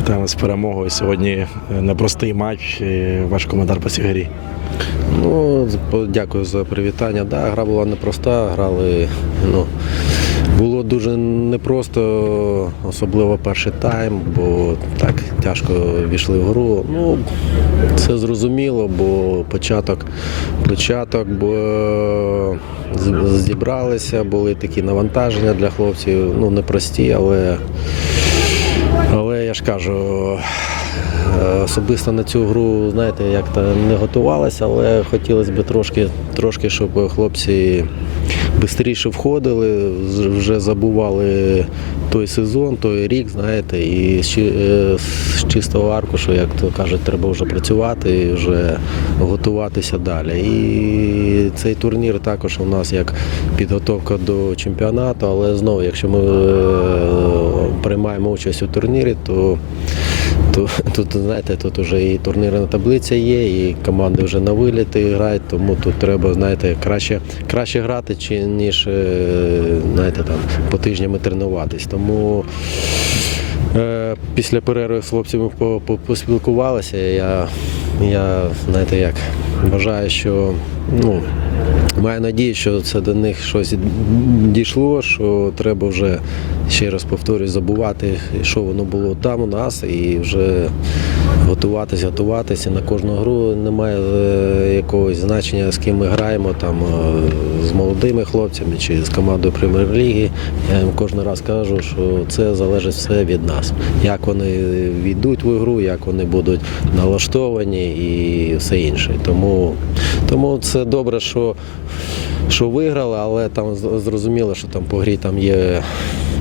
Вітаємо з перемогою. Сьогодні е, непростий матч. е, Ваш коментар по цій грі. Ну, дякую за привітання. Да, гра була непроста, грали. Ну, було дуже непросто, особливо перший тайм, бо так тяжко війшли в гру. Ну, це зрозуміло, бо початок, початок, бо зібралися, були такі навантаження для хлопців, ну непрості, але, але я ж кажу. Е, Особисто на цю гру, знаєте, як то не готувалися, але хотілося б трошки, трошки, щоб хлопці швидше входили, вже забували той сезон, той рік, знаєте, і з е, чистого аркушу, як то кажуть, треба вже працювати і вже готуватися далі. І цей турнір також у нас як підготовка до чемпіонату, але знову, якщо ми е, приймаємо участь у турнірі, то тут, знаєте, тут вже і турнірна таблиця є, і команди вже на виліти грають, тому тут треба, знаєте, краще, краще грати, чи, ніж е, знаєте, там, по тижнями тренуватись. Тому е, після перерви з хлопцями по- по- поспілкувалися. Я, я знаєте, як вважаю, що ну, Маю надію, що це до них щось дійшло, що треба вже, ще раз повторюю, забувати, що воно було там у нас, і вже готуватись, готуватися на кожну гру. Немає е, якогось значення, з ким ми граємо, там е, з молодими хлопцями чи з командою прем'єр-ліги. Я їм кожен раз кажу, що це залежить все від нас. Як вони війдуть в ігру, як вони будуть налаштовані і все інше. Тому тому це добре, що що виграли, але там зрозуміло, що там по грі там є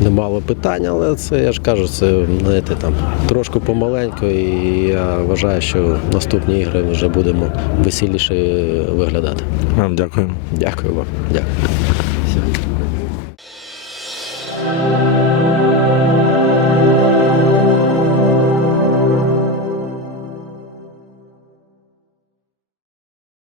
немало питань, але це я ж кажу, це знаєте, там трошки помаленько, і я вважаю, що наступні ігри вже будемо веселіше виглядати. Вам дякую. Дякую вам. Дякую. Все.